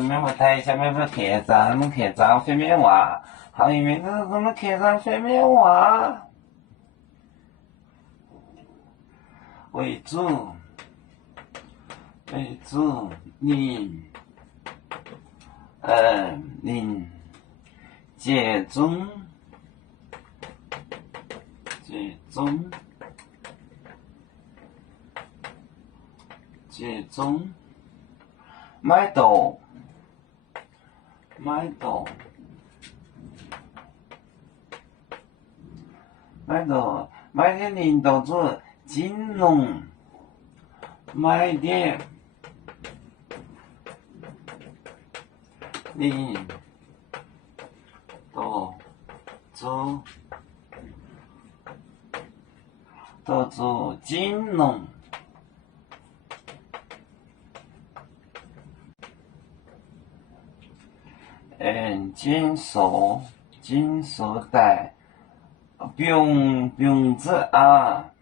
妹妹台下面是客栈水面话，行业名字是什么客栈水面话？为主，零集中，买豆，买点零豆子，金融，买点零豆子，金融。金属带，瓶子啊，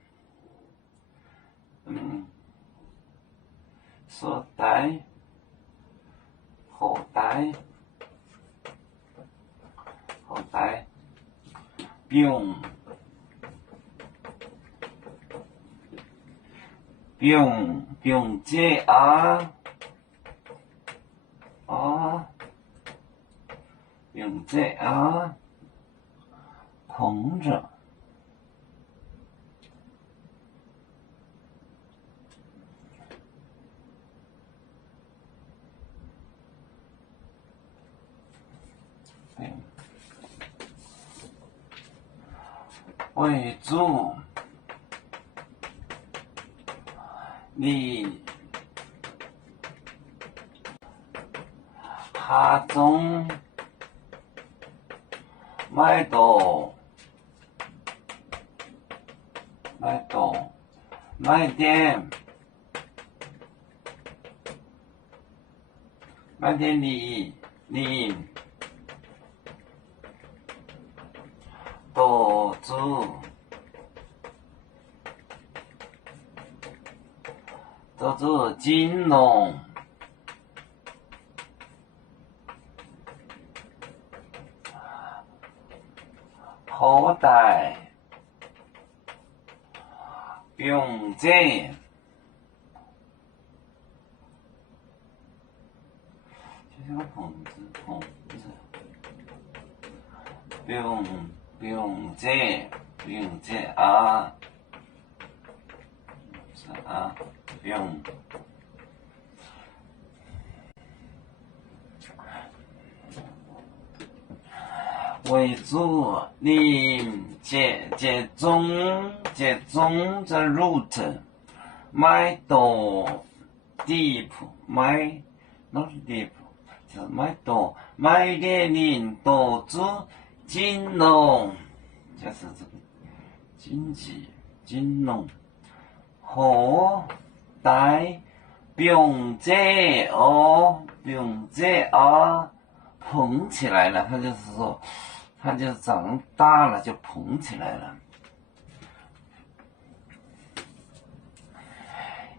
手带，后带，瓶子啊，瓶子啊，捧着。为主，你下中买豆，买点零豆子，金融，后带，瓶子，这是个棚子，瓶子啊，为主，零集中的 root， 买豆 deep， not deep， 就是买豆，买点零豆子，金融，就是这个经济金融，后带瓶子啊，捧起来了，它就是说。它就长大了，就捧起来了。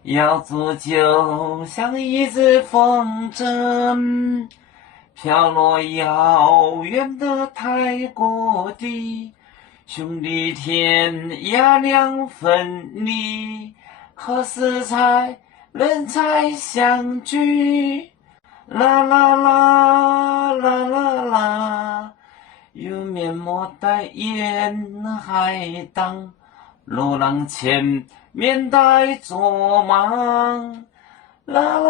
要做就像一只风筝，飘落遥远的泰国地，兄弟天涯两分离，何时才能再相聚？啦啦啦啦啦啦。有面膜戴沿海荡，路浪前面带着忙，啦啦。